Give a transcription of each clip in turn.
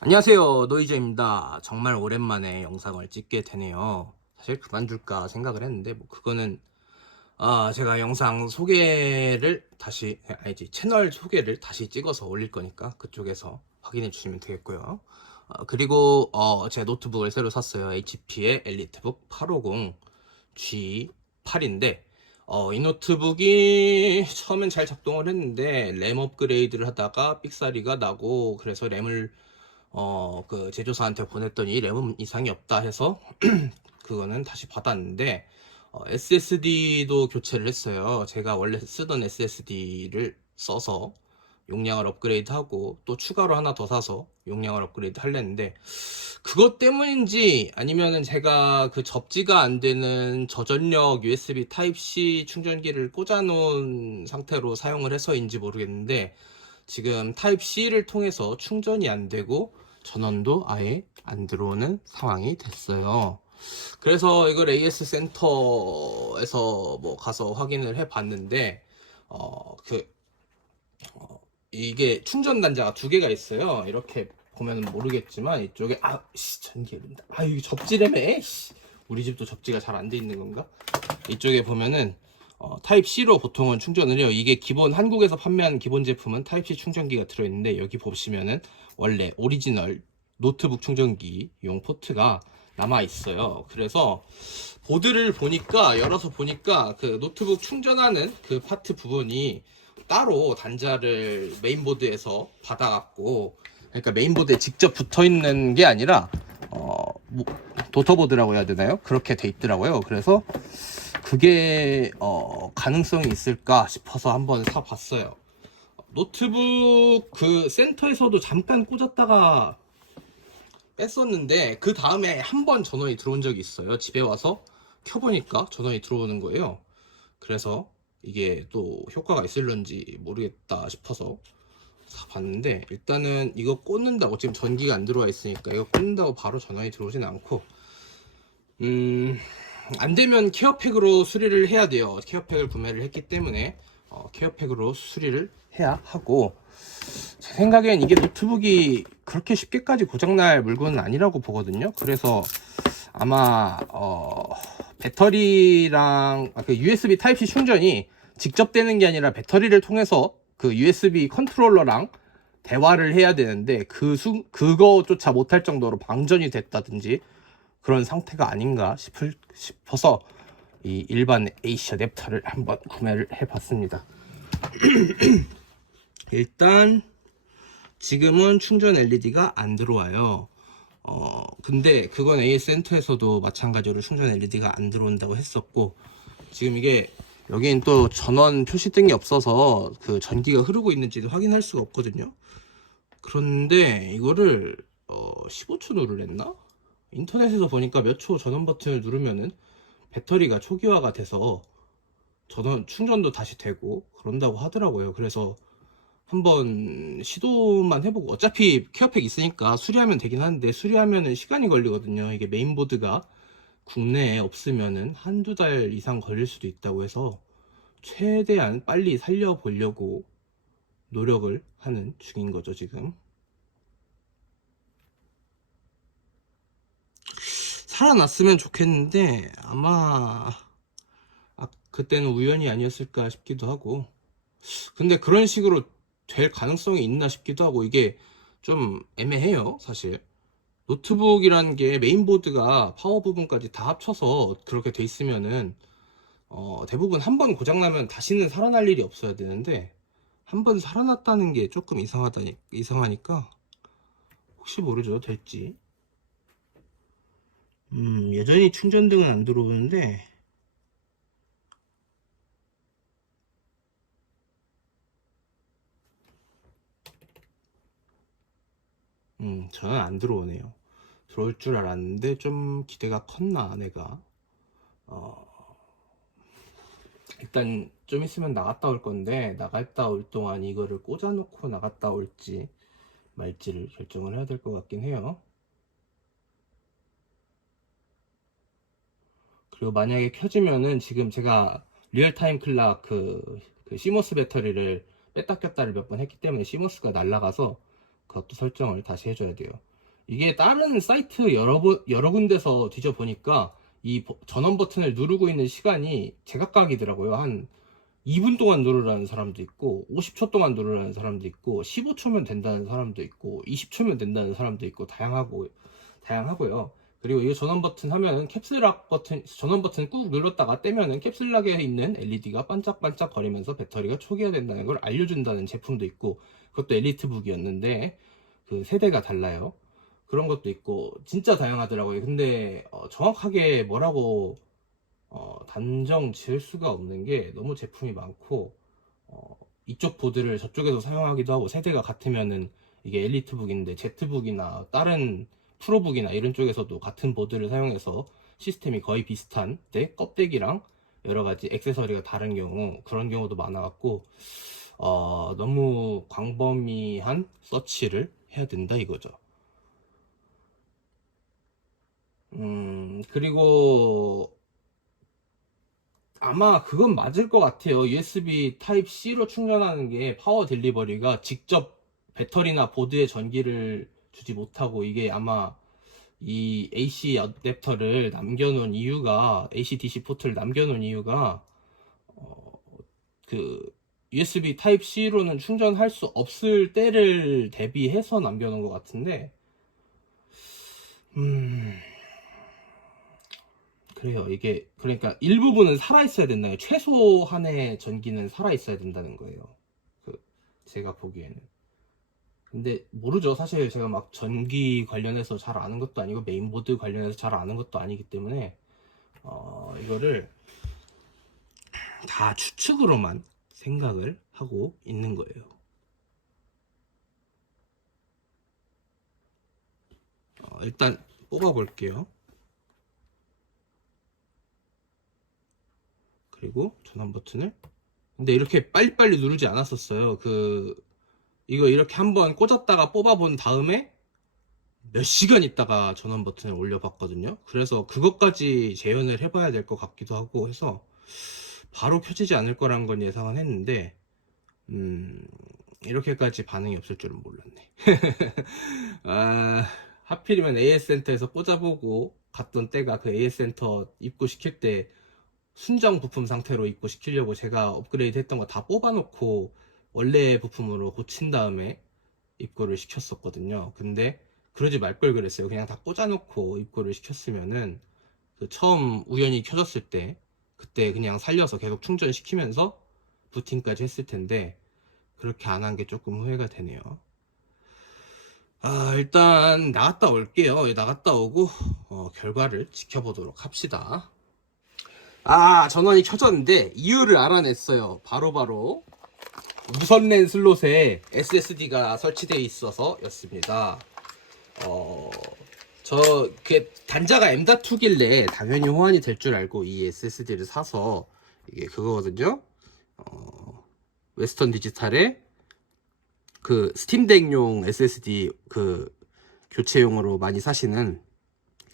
안녕하세요, 노이즈입니다. 정말 오랜만에 영상을 찍게 되네요. 사실 그만둘까 생각을 했는데 그거는 제가 영상 소개를 다시 아니지 채널 소개를 다시 찍어서 올릴 거니까 그쪽에서 확인해 주시면 되겠고요. 그리고 제 노트북을 새로 샀어요. HP의 엘리트북 850 G8인데 이 노트북이 처음엔 잘 작동을 했는데 램 업그레이드를 하다가 삑사리가 나고, 그래서 램을 그 제조사한테 보냈더니 램은 이상이 없다 해서 그거는 다시 받았는데, SSD도 교체를 했어요. 제가 원래 쓰던 SSD를 써서 용량을 업그레이드하고 또 추가로 하나 더 사서 용량을 업그레이드 하려는데, 그것 때문인지 아니면은 제가 그 접지가 안 되는 저전력 USB 타입C 충전기를 꽂아 놓은 상태로 사용을 해서인지 모르겠는데, 지금 타입C를 통해서 충전이 안 되고 전원도 아예 안 들어오는 상황이 됐어요. 그래서 이걸 AS 센터에서 뭐 가서 확인을 해 봤는데, 어, 그, 이게 충전 단자가 두 개가 있어요. 이렇게 보면 모르겠지만 이쪽에 전기 흐른다. 이거 접지래매. 우리 집도 접지가 잘 안 돼 있는 건가? 이쪽에 보면은 타입 C로 보통은 충전을 해요. 이게 기본 한국에서 판매하는 기본 제품은 타입 C 충전기가 들어있는데, 여기 보시면은 원래 오리지널 노트북 충전기용 포트가 남아 있어요. 그래서 보드를 보니까, 열어서 보니까 그 노트북 충전하는 그 파트 부분이 따로 단자를 메인보드에서 받아갖고, 그러니까 메인보드에 직접 붙어 있는 게 아니라 뭐 도터보드라고 해야 되나요? 그렇게 돼 있더라고요. 그래서 그게 가능성이 있을까 싶어서 한번 사봤어요. 노트북 그 센터에서도 잠깐 꽂았다가 뺐었는데, 그 다음에 한 번 전원이 들어온 적이 있어요. 집에 와서 켜보니까 전원이 들어오는 거예요. 그래서 이게 또 효과가 있을런지 모르겠다 싶어서 사봤는데, 일단은 이거 꽂는다고, 지금 전기가 안 들어와 있으니까 이거 꽂는다고 바로 전원이 들어오진 않고, 안 되면 케어팩으로 수리를 해야 돼요. 케어팩을 구매를 했기 때문에 케어팩으로 수리를 해야 하고, 제 생각엔 이게 노트북이 그렇게 쉽게까지 고장날 물건은 아니라고 보거든요. 그래서 아마 배터리랑 그 USB 타입C 충전이 직접 되는 게 아니라 배터리를 통해서 그 USB 컨트롤러랑 대화를 해야 되는데, 그거조차 못할 정도로 방전이 됐다든지 그런 상태가 아닌가 싶어서 이 일반 에이시 어댑터를 한번 구매를 해봤습니다. 일단 지금은 충전 LED가 안 들어와요. 근데 그건 AS 센터에서도 마찬가지로 충전 LED가 안 들어온다고 했었고, 지금 이게 여기는 또 전원 표시등이 없어서 그 전기가 흐르고 있는지도 확인할 수가 없거든요. 그런데 이거를 15초 누르랬나? 인터넷에서 보니까 몇 초 전원 버튼을 누르면은 배터리가 초기화가 돼서 전원 충전도 다시 되고 그런다고 하더라고요. 그래서 한번 시도만 해보고, 어차피 케어팩 있으니까 수리하면 되긴 하는데, 수리하면은 시간이 걸리거든요. 이게 메인보드가 국내에 없으면은 한두 달 이상 걸릴 수도 있다고 해서 최대한 빨리 살려보려고 노력을 하는 중인 거죠, 지금. 살아났으면 좋겠는데 아마 그때는 우연이 아니었을까 싶기도 하고, 근데 그런 식으로 될 가능성이 있나 싶기도 하고, 이게 좀 애매해요, 사실. 노트북이라는 게 메인보드가 파워 부분까지 다 합쳐서 그렇게 돼 있으면은 대부분 한 번 고장나면 다시는 살아날 일이 없어야 되는데, 한 번 살아났다는 게 조금 이상하니까 혹시 모르죠, 될지. 여전히 충전등은 안 들어오는데, 저는 안 들어오네요. 들어올 줄 알았는데 좀 기대가 컸나 내가. 어, 일단 좀 있으면 나갔다 올 건데, 나갔다 올 동안 이거를 꽂아놓고 나갔다 올지 말지를 결정을 해야 될 것 같긴 해요. 그리고 만약에 켜지면은, 지금 제가 리얼타임 클락 그 시모스 배터리를 뺐다 꼈다를 몇 번 했기 때문에 시모스가 날라가서 그것도 설정을 다시 해줘야 돼요. 이게 다른 사이트 여러 군데서 뒤져보니까 이 전원 버튼을 누르고 있는 시간이 제각각이더라고요. 한 2분 동안 누르라는 사람도 있고 50초 동안 누르라는 사람도 있고 15초면 된다는 사람도 있고 20초면 된다는 사람도 있고 다양하고요. 그리고 이 전원 버튼 하면은 캡슐락 버튼, 전원 버튼 꾹 눌렀다가 떼면은 캡슐락에 있는 LED가 반짝반짝 거리면서 배터리가 초기화된다는 걸 알려준다는 제품도 있고, 그것도 엘리트북이었는데 그 세대가 달라요. 그런 것도 있고 진짜 다양하더라고요. 근데 정확하게 뭐라고 단정 지을 수가 없는 게 너무 제품이 많고, 이쪽 보드를 저쪽에서 사용하기도 하고, 세대가 같으면은 이게 엘리트북인데 제트북이나 다른 프로북이나 이런 쪽에서도 같은 보드를 사용해서 시스템이 거의 비슷한데 껍데기랑 여러가지 액세서리가 다른 경우, 그런 경우도 많아갖고 너무 광범위한 서치를 해야 된다 이거죠. 그리고 아마 그건 맞을 것 같아요. USB Type-C로 충전하는 게 파워 딜리버리가 직접 배터리나 보드에 전기를 주지 못하고, 이게 아마 이 AC 어댑터를 남겨놓은 이유가, AC-DC 포트를 남겨놓은 이유가 그 USB Type-C로는 충전할 수 없을 때를 대비해서 남겨놓은 것 같은데, 그래요. 이게 그러니까 일부분은 살아있어야 된다요. 최소한의 전기는 살아있어야 된다는 거예요. 그 제가 보기에는. 근데 모르죠. 사실 제가 막 전기 관련해서 잘 아는 것도 아니고 메인보드 관련해서 잘 아는 것도 아니기 때문에 이거를 다 추측으로만 생각을 하고 있는 거예요. 일단 뽑아 볼게요. 그리고 전원 버튼을, 근데 이렇게 빨리빨리 누르지 않았었어요. 이거 이렇게 한번 꽂았다가 뽑아본 다음에 몇 시간 있다가 전원 버튼을 올려봤거든요. 그래서 그것까지 재현을 해봐야 될 것 같기도 하고 해서 바로 켜지지 않을 거란 건 예상은 했는데, 이렇게까지 반응이 없을 줄은 몰랐네. 하필이면 AS센터에서 꽂아보고 갔던 때가 그 AS센터 입고시킬 때 순정 부품 상태로 입고시키려고 제가 업그레이드 했던 거 다 뽑아놓고 원래 부품으로 고친 다음에 입고를 시켰었거든요. 근데 그러지 말 걸 그랬어요. 그냥 다 꽂아놓고 입고를 시켰으면은 그 처음 우연히 켜졌을 때 그때 그냥 살려서 계속 충전시키면서 부팅까지 했을 텐데, 그렇게 안 한 게 조금 후회가 되네요. 일단 나갔다 올게요. 나갔다 오고 결과를 지켜보도록 합시다. 전원이 켜졌는데 이유를 알아냈어요. 바로바로 무선랜 슬롯에 SSD가 설치되어 있어서 였습니다. 그 단자가 M.2길래 당연히 호환이 될 줄 알고 이 SSD를 사서, 이게 그거거든요. 웨스턴 디지털의 그 스팀덱용 SSD 그 교체용으로 많이 사시는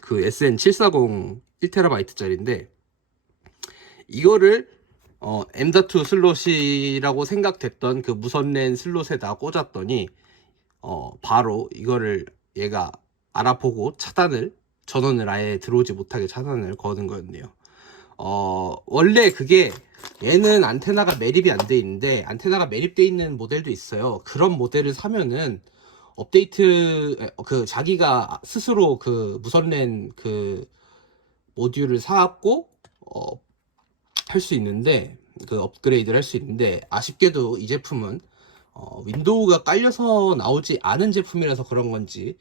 그 SN740 1TB짜리인데, 이거를 M.2 슬롯이라고 생각됐던 그 무선랜 슬롯에다 꽂았더니 바로 이거를 얘가 알아보고 전원을 아예 들어오지 못하게 차단을 거는 거였네요. 원래 그게, 얘는 안테나가 매립이 안 돼 있는데 안테나가 매립돼 있는 모델도 있어요. 그런 모델을 사면은 자기가 스스로 그 무선랜 그 모듈을 사갖고 할 수 있는데, 그 업그레이드를 할 수 있는데, 아쉽게도 이 제품은 윈도우가 깔려서 나오지 않은 제품이라서 그런 건지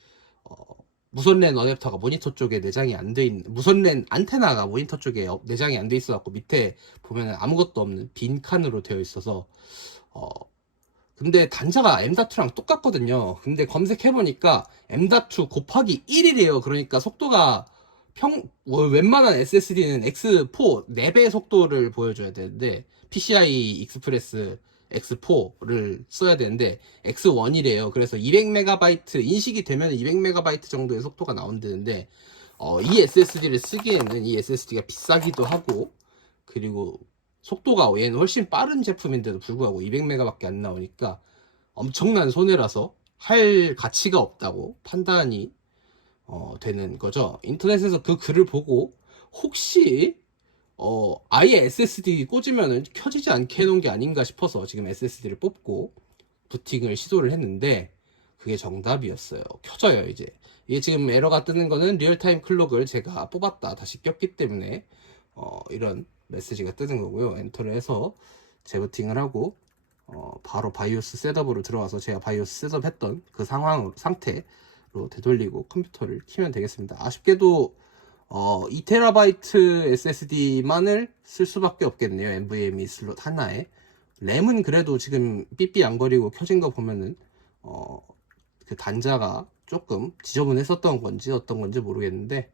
무선랜 어댑터가 모니터 쪽에 내장이 안 돼 있는, 무선랜 안테나가 모니터 쪽에 내장이 안 돼 있어 갖고 밑에 보면 아무것도 없는 빈 칸으로 되어 있어서 근데 단자가 M.2랑 똑같거든요. 근데 검색해 보니까 M.2 곱하기 1이래요. 그러니까 속도가 웬만한 SSD는 X4 4배의 속도를 보여줘야 되는데, PCI 익스프레스 X4를 써야 되는데 X1이래요. 그래서 200MB 인식이 되면 200MB 정도의 속도가 나온다는데, 이 SSD를 쓰기에는 이 SSD가 비싸기도 하고, 그리고 속도가 얘는 훨씬 빠른 제품인데도 불구하고 200메가밖에 안 나오니까 엄청난 손해라서 할 가치가 없다고 판단이 되는 거죠. 인터넷에서 그 글을 보고 혹시 아예 SSD 꽂으면은 켜지지 않게 해놓은 게 아닌가 싶어서 지금 SSD를 뽑고 부팅을 시도를 했는데 그게 정답이었어요. 켜져요. 이게 지금 에러가 뜨는 거는 리얼타임 클럭을 제가 뽑았다 다시 꼈기 때문에 이런 메시지가 뜨는 거고요. 엔터를 해서 재부팅을 하고 바로 바이오스 셋업으로 들어가서 제가 바이오스 셋업 했던 그 상태로 되돌리고 컴퓨터를 키면 되겠습니다. 아쉽게도 2TB SSD만을 쓸 수밖에 없겠네요. NVMe 슬롯 하나에. 램은 그래도 지금 삐삐 안 거리고 켜진 거 보면은 그 단자가 조금 지저분했었던 건지 어떤 건지 모르겠는데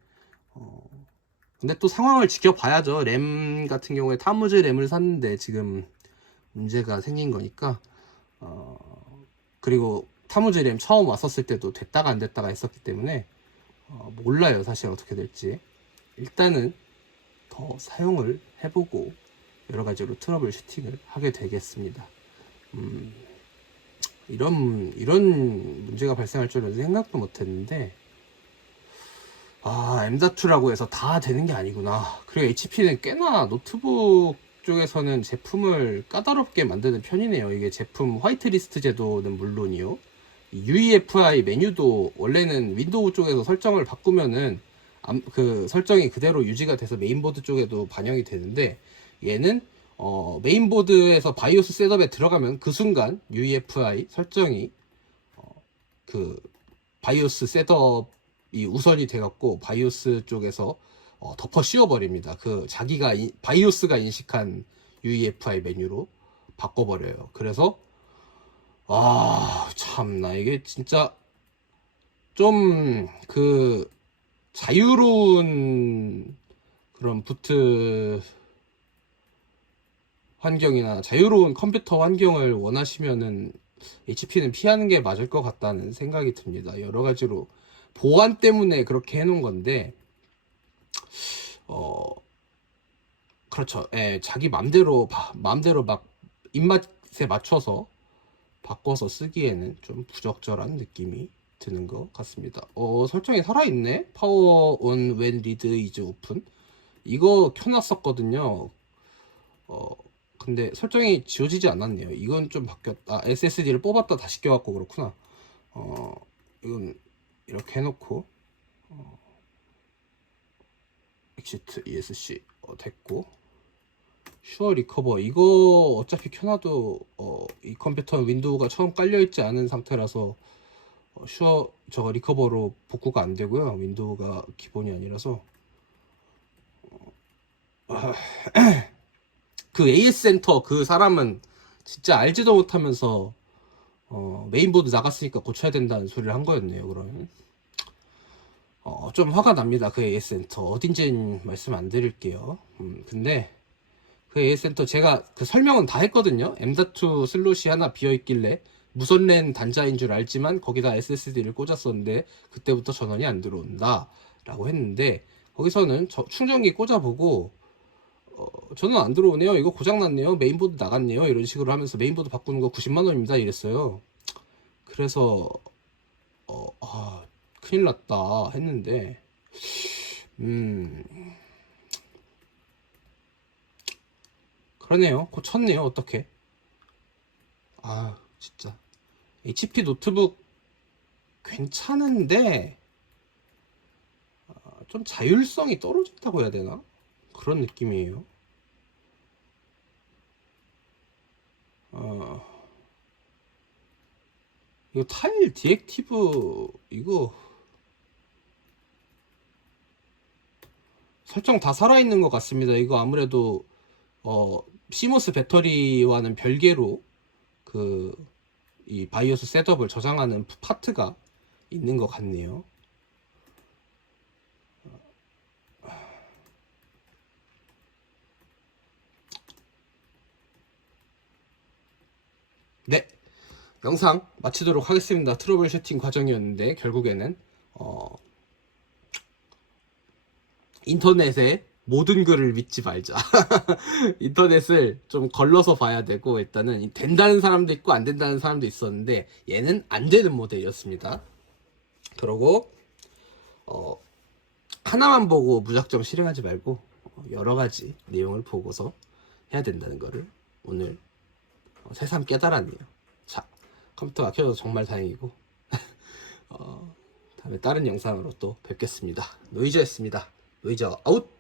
근데 또 상황을 지켜봐야죠. 램 같은 경우에 타무즈 램을 샀는데 지금 문제가 생긴 거니까 그리고 타무즈 램 처음 왔었을 때도 됐다가 안 됐다가 했었기 때문에 몰라요. 사실 어떻게 될지. 일단은 더 사용을 해보고 여러 가지로 트러블 슈팅을 하게 되겠습니다. 이런 문제가 발생할 줄은 생각도 못했는데 M.2라고 해서 다 되는 게 아니구나. 그리고 HP는 꽤나 노트북 쪽에서는 제품을 까다롭게 만드는 편이네요. 이게 제품 화이트리스트 제도는 물론이요. UEFI 메뉴도 원래는 윈도우 쪽에서 설정을 바꾸면은 그 설정이 그대로 유지가 돼서 메인보드 쪽에도 반영이 되는데 얘는 메인보드에서 바이오스 셋업에 들어가면 그 순간 UEFI 설정이 그 바이오스 셋업이 우선이 돼갖고 바이오스 쪽에서 덮어 씌워버립니다. 그 자기가 바이오스가 인식한 UEFI 메뉴로 바꿔버려요. 그래서 참나 이게 진짜 좀 그 자유로운 그런 부트 환경이나 자유로운 컴퓨터 환경을 원하시면은 HP는 피하는 게 맞을 것 같다는 생각이 듭니다. 여러 가지로 보안 때문에 그렇게 해놓은 건데 그렇죠. 예, 자기 맘대로 막 입맛에 맞춰서 바꿔서 쓰기에는 좀 부적절한 느낌이 드는 것 같습니다. 설정이 살아있네. 파워 on when read is open. 이거 켜놨었거든요. 근데 설정이 지워지지 않았네요. 이건 좀 바뀌었다. SSD를 뽑았다 다시 껴갖고 그렇구나. 이건 이렇게 해놓고 exit ESC 됐고 슈어 리커버 이거 어차피 켜놔도 이 컴퓨터는 윈도우가 처음 깔려있지 않은 상태라서 슈어 저거 리커버로 복구가 안 되고요. 윈도우가 기본이 아니라서 그 AS 센터 그 사람은 진짜 알지도 못하면서 메인보드 나갔으니까 고쳐야 된다는 소리를 한 거였네요. 그러면 좀 화가 납니다. 그 AS 센터 어딘지는 말씀 안 드릴게요. 근데 그 AS 센터 제가 그 설명은 다 했거든요. M.2 슬롯이 하나 비어있길래 무선랜 단자인 줄 알지만 거기다 SSD를 꽂았었는데 그때부터 전원이 안 들어온다 라고 했는데 거기서는 충전기 꽂아보고 전원 안 들어오네요. 이거 고장났네요. 메인보드 나갔네요. 이런 식으로 하면서 메인보드 바꾸는 거 90만원입니다 이랬어요. 그래서 큰일 났다 했는데 그러네요. 고쳤네요. 어떻게 진짜 HP 노트북 괜찮은데 좀 자율성이 떨어진다고 해야 되나? 그런 느낌이에요. 이거 타일 디액티브 이거 설정 다 살아있는 것 같습니다. 이거 아무래도 시모스 배터리와는 별개로 이 바이오스 셋업을 저장하는 파트가 있는 것 같네요. 네, 영상 마치도록 하겠습니다. 트러블 슈팅 과정이었는데 결국에는 인터넷에 모든 글을 믿지 말자. 인터넷을 좀 걸러서 봐야 되고, 일단은 된다는 사람도 있고 안 된다는 사람도 있었는데 얘는 안 되는 모델이었습니다. 그러고 하나만 보고 무작정 실행하지 말고 여러 가지 내용을 보고서 해야 된다는 거를 오늘 새삼 깨달았네요. 자, 컴퓨터가 켜져서 정말 다행이고 다음에 다른 영상으로 또 뵙겠습니다. 노이저였습니다. 노이저 아웃!